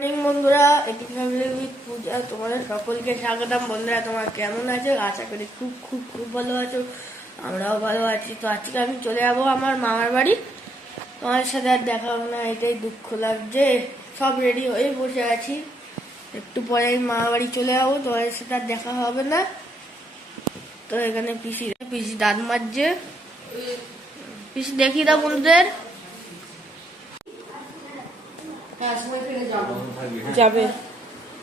Morning বন্ধুরা। এটি পূজা তোমাদের সকলকে স্বাগতম। বন্ধুরা, তোমার কেমন আছো? আশা করি খুব খুব খুব ভালো আছো। আমরাও ভালো আছি। তো আজকে আমি চলে যাব আমার মামার বাড়ি। তোমার সাথে আর দেখা হবে না। এটাই দুঃখ লাগছে। সব রেডি হয়ে বসে আছি। একটু পরে মামার বাড়ি চলে যাব। তোমাদের সাথে আর দেখা হবে না। তো এখানে পিসি পিসি দাঁত মারছে পিসি, দেখিয়ে দাও বন্ধুদের। যাবে।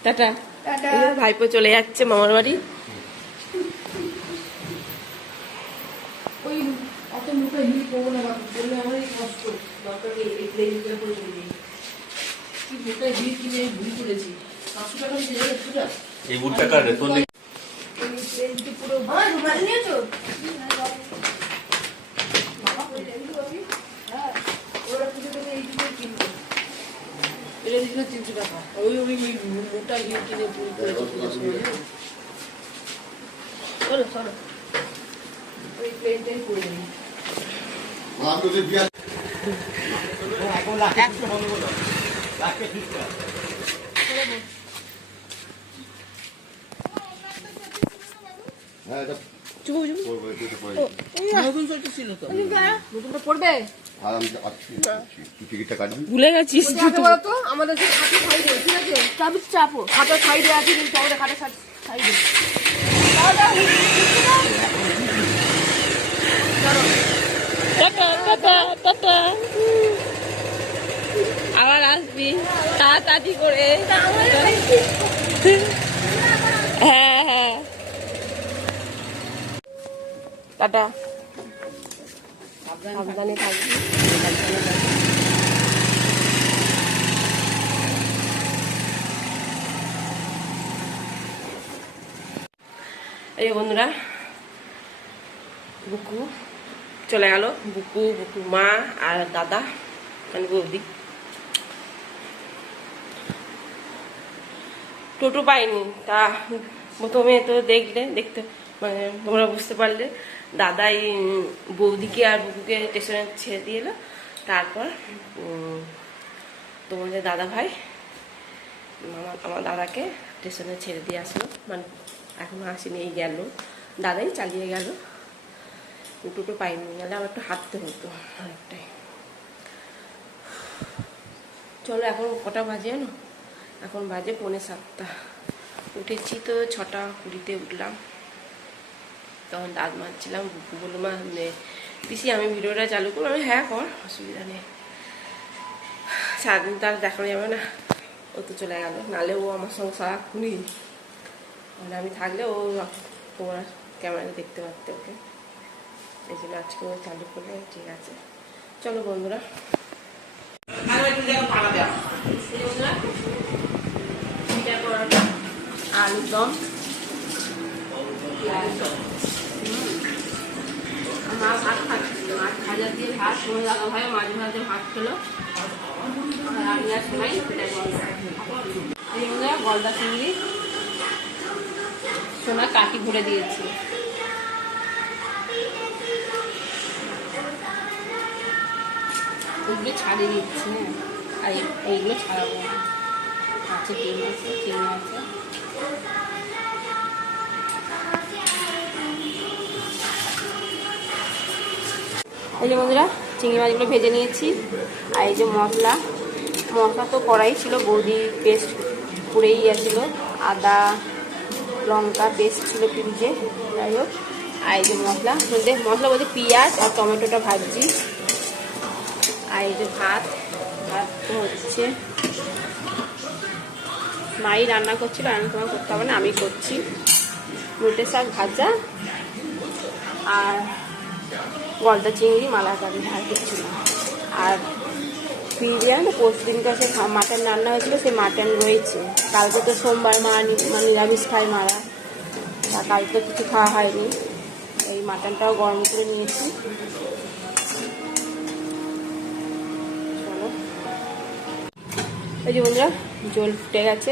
টাটা। টাটা। এই যে ভাইপো চলে যাচ্ছে মামার বাড়ি। ওই অত মুখে হিল করব না বললে আমারই কষ্ট। দরকার নেই এই প্লেন করে করে চলে যাই কি মুখে হিল কিনে ভুল করেছি। পাঁচশো টাকা দিয়ে যাবে এই বুটটা কার রে? এই প্লেনটি পুরো রুমাল নিয়েছো বাবা করে এগুলো আমি হ্যাঁ ওরা পুজো থেকে এই দিকে কিনবো এটা দিল তিনশো টাকা ওই ওই ওই মোটা হিল কিনে ভুল করেছি পুজোর সময় জানো? চলো চলো ওই প্লেনটাই করে নিই নতুন ছিল তো নতুনটা পড়বে টিকিটটা কাটবি ভুলে গেছিস আমাদের খাটের সাইডে ঠিক আছে? চাবি চাপো খাটের সাইডে আছে কিন্তু আমাদের খাটের সাইডে আবার আসবি তাড়াতাড়ি করে। হ্যাঁ হ্যাঁ। টাটা। সাবধানে থাকবি। এই বন্ধুরা, বুকু চলে গেল। বুকু বুকু মা আর দাদা মানে বৌদি। টোটো পাইনি। তা প্রথমে তো দেখলে, দেখতে মানে তোমরা বুঝতে পারলে। দাদাই বৌদিকে আর বুকুকে স্টেশনে ছেড়ে দিয়ে এলো। তারপর তোমাদের দাদা ভাই আমার আমার দাদাকে স্টেশনে ছেড়ে দিয়ে আসলো। মানে এখনও আসেনি, এই গেল। দাদাই চালিয়ে গেল। টোটো পাইনি গেলে আমার একটু হাঁটতে হতো অনেকটাই। চলো, এখন কটা বাজে জানো? এখন বাজে পৌনে সাতটা। উঠেছি তো ছটা কুড়িতে উঠলাম। তখন দাঁত মারছিলাম বুকু বলল মা মানে পিসি আমি ভিডিওটা চালু করব আমি হ্যাঁ কর অসুবিধা নেই। সারাদিন তার দেখানো যাবে না। ও তো চলে গেল। নালে ও আমার সঙ্গে সারাক্ষণই মানে আমি থাকলে ও তোমার ক্যামেরা দেখতে পারতে ওকে। এই জন্য আজকে ও চালু করলে ঠিক আছে। চলো বন্ধুরা। আলুর দম। মা ভাত খাচ্ছিল মাছ ভাজা দিয়ে ভাত তোমার দাদা ভাই মাছ ভাজা ভাত খেলো। আমি আর সবাই এই বন্ধুরা গলদা চিংড়ি, সোনা কাটি ভরে দিয়েছি। ওইগুলো ছাড়িয়ে দিচ্ছি হ্যাঁ। আর এই- এইগুলো ছাড়াবো আছে ডিম আছে চিনি আছে। এই যে বন্ধুরা, চিংড়ি মাছগুলো ভেজে নিয়েছি। আর এই যে মশলা মশলা তো কড়াই ছিল, বৌদি পেস্ট পুড়েই গেছিল। আদা, লঙ্কা পেস্ট ছিল পিঁজে যাই হোক। আর এই যে মশলা, বলতে মশলা বলতে পেঁয়াজ আর টমেটোটা ভাজছি। আর এই যে ভাত ভাত তো হচ্ছে। মাই রান্না করছিল রান্না তোমার করতে হবে না, আমি করছি। লুটে শাক ভাজা, আর গলদা চিংড়ি মালাকারি আর কিছু না। আর বিরিয়ানি পরশু দিনকার সে মাটন রান্না হয়েছিল, সেই মাটন রয়েছে। কালকে তো সোমবার মা মানে নিরামিষ খায় মারা। তা কালকে কিছু খাওয়া হয়নি। এই মাটনটাও গরম করে নিয়েছি। এই যে বন্ধুরা, জল ফুটে গেছে।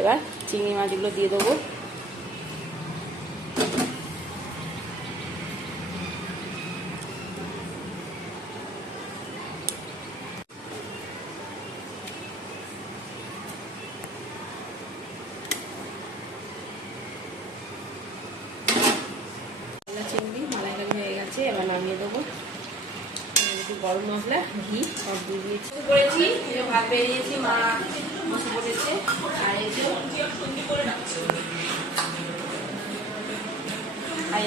এবার চিংড়ি মাছগুলো দিয়ে দেবো। গরম মশলা ঘি সব দিয়ে দিয়েছি। করেছি ভাত বেরিয়েছি মা বসে পড়েছে আর এই যে আর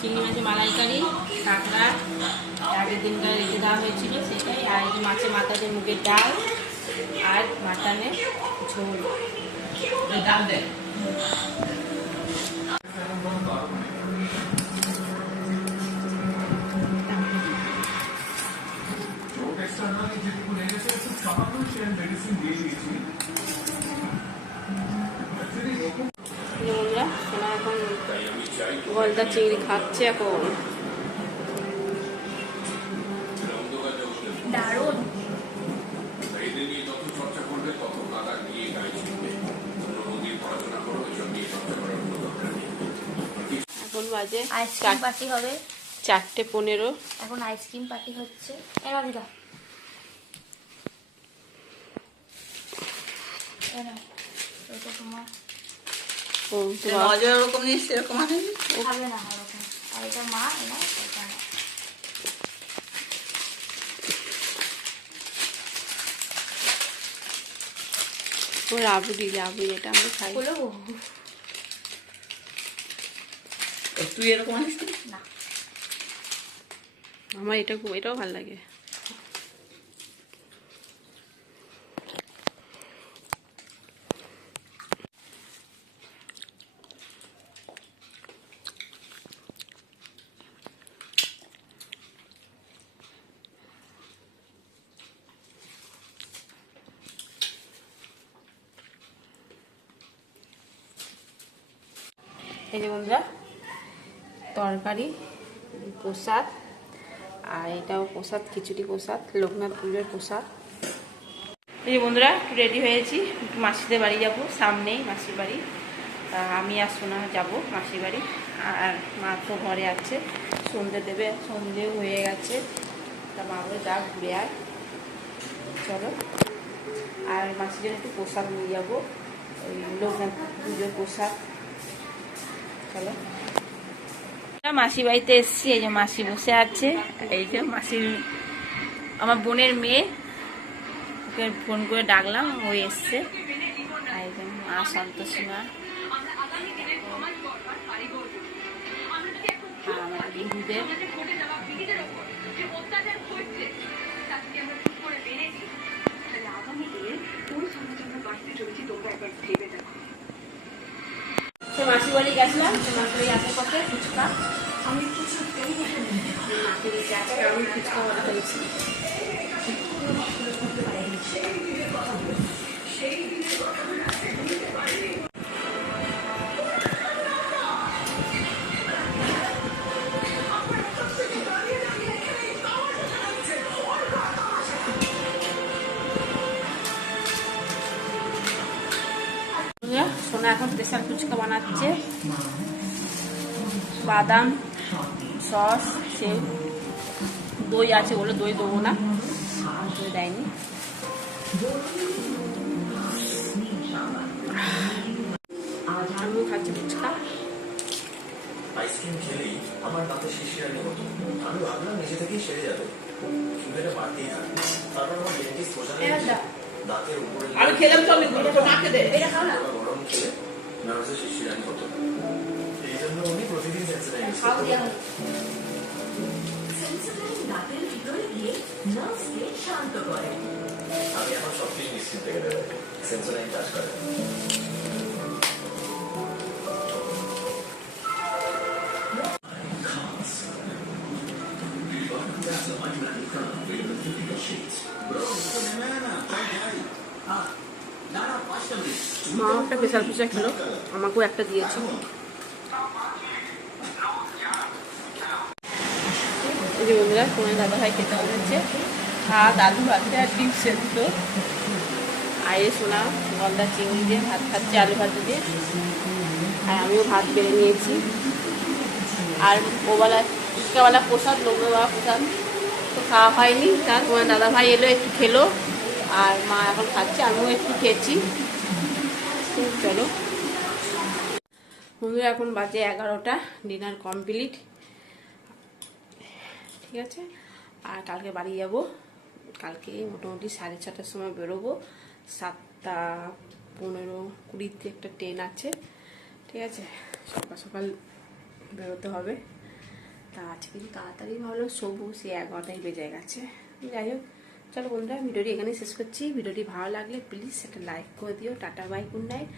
চিংড়ি মাছের মালাইকারি কাঁকড়া আগের দিনটা রেখে দেওয়া হয়েছিল সেটাই আর এই যে মাছের মাথা দিয়ে মুগের ডাল আর মাটনের ঝোল। ডাল দেয়? এই যে বন্ধুরা সোনা এখন গলদা চিংড়ি খাচ্ছে এখন। দারুণ। এখন বাজে আইসক্রিম পার্টি হবে। চারটে পনেরো। এখন আইসক্রিম পার্টি হচ্ছে। এবার দিদা এই নাও, এটা তোমার ও, তো বাবা- মজা ওরকম জিনিস এরকম আনেনি খাবে না ওরকম। আর এটা মা এনা ও রাবড়ি রাবড়ি এটা আমরা খাই। বলো তুই এরকম আনিস না। আমার এটা খুব এটাও ভালো লাগে। এই যে বন্ধুরা, তরকারি, প্রসাদ, আর এটাও প্রসাদ, খিচুড়ি প্রসাদ, লোকনাথ পুজোর প্রসাদ। এই যে বন্ধুরা রেডি হয়েছি। মাসিদের বাড়ি যাব, সামনেই মাসির বাড়ি। আমি আর সোনা যাব মাসির বাড়ি। আর মা তো ঘরে আছে, সন্ধে দেবে সন্ধেও হয়ে গেছে। তা মা বলে, যা, ঘুরে আয়। চলো। আর মাসির জন্য একটু প্রসাদ নিয়ে যাব, ওই লোকনাথ পুজোর প্রসাদ। মাসি বাড়িতে এসেছি, এই যে মাসি বসে আছে, এই যে মাসির, আমার বোনের মেয়ে, ওকে ফোন করে ডাকলাম, ও এসছে। মা সন্তোষী মা। গুরুদেব তো মাসি বাড়ি গেছিলাম তো মাসি বাড়ি আসার পথে ফুচকা। আমি ফুচকা মাকে স্পেশাল ফুচকা বানাচ্ছে। বাদাম সস সেউ দই আছে বলে দই দেবো না। দই দেয়নি। আমিও খাচ্ছি ফুচকা। আইসক্রিম খেলেই আমার দাঁতে শিশিরানি হতো আমি ভাবলাম নিজে থেকেই সেরে যাবে। কিন্তু এটা বাড়তেই থাকে। তারপর আমার ডেন্টিস্ট বোঝানো দাঁতের উপরে আমি খেলাম তো আমি গরম খেলে নার্ভে শিশিরানি হতো এই জন্য উনি প্রতিদিন সেন্সিটাইজ খাও দিয়া হলো। দাঁতের ভিতরে গিয়ে নার্ভসকে শান্ত করে আমি এখন সব কিছু নিশ্চিত থেকে দেবে সেন্সোডাইন কাজ করে মা একটা স্পেশাল ফুচকা খেলো, আমাকেও একটা দিয়েছে। বন্ধুরা তোমার দাদা ভাই খেতে বলেছে ভাত, আলু ভাতে আর ডিম সেদ্ধ। আয়ে সোনা গলদা চিংড়ি দিয়ে ভাত খাচ্ছে, আলু ভাতে দিয়ে। আর আমিও ভাত বেড়ে নিয়েছি। আর ওবেলা ফুচকাওয়ালা প্রসাদ লোকনাথ প্রসাদ তো খাওয়া হয়নি। তার তোমার দাদা ভাই এলো, একটু খেলো। আর মা এখন খাচ্ছে, আমিও একটু খেয়েছি। তো চলো। বন্ধুরা, এখন বাজে এগারোটা ডিনার কমপ্লিট ঠিক আছে? আর কালকে বাড়ি যাব। কালকে মোটামুটি সাড়ে ছটার সময় বেরোবো। সাতটা পনেরো কুড়িতে একটা ট্রেন আছে। ঠিক আছে? সকাল সকাল বেরোতে হবে। তা আজকে কিন্তু তাড়াতাড়ি ভালো। শোবো সে এগারোটাই বেজে গেছে। যাই হোক। চলো বন্ধুরা, ভিডিওটি এখানেই শেষ করছি। ভিডিওটি ভালো লাগলে প্লিজ একটা লাইক করে দিও, টাটা বাই গুড নাইট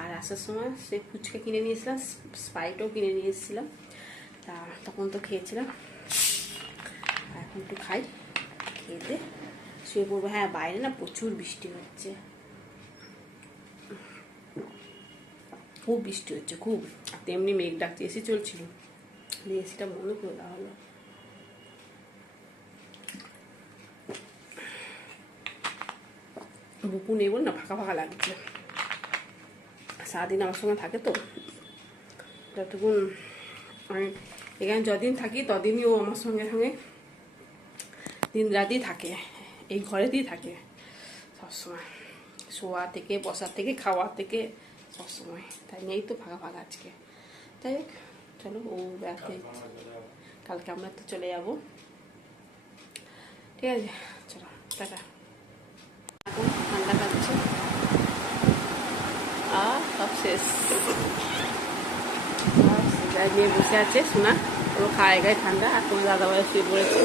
আর আসার সময় সে ফুচকা কিনে নিয়েছিলাম স্পাইটও কিনে নিয়ে এসেছিলাম। তা তখন তো খেয়েছিলাম। এখন একটু খাই খেতে শুয়ে পড়ব। হ্যাঁ বাইরে না প্রচুর বৃষ্টি হচ্ছে। খুব বৃষ্টি হচ্ছে, খুব। তেমনি মেঘ ডাকছে, এসি চলছিল। এসিটা বন্ধ করে দেওয়া হলো। বুপু নেই বল না, ফাঁকা ফাঁকা লাগছে। সারাদিন আমার সঙ্গে থাকে তো। যতক্ষণ আমি এখানে যদিন থাকি তদিনই ও আমার সঙ্গে সঙ্গে দিন রাতই থাকে, এই ঘরেতেই থাকে সবসময়। শোয়া থেকে বসা থেকে, খাওয়া থেকে সবসময়। তাই নেই তো ফাঁকা ফাঁকা আজকে। তাই হোক, চলো, ও বেড়াতে কালকে আমরা তো চলে যাব। ঠিক আছে, চলো, টাটা। ঠান্ডা কাটছে আর সব শেষ। নিয়ে বসে আছে শোনা পুরো খায় গায়ে ঠান্ডা। আর তোমার দাদা ভাই শুয়ে পড়েছে।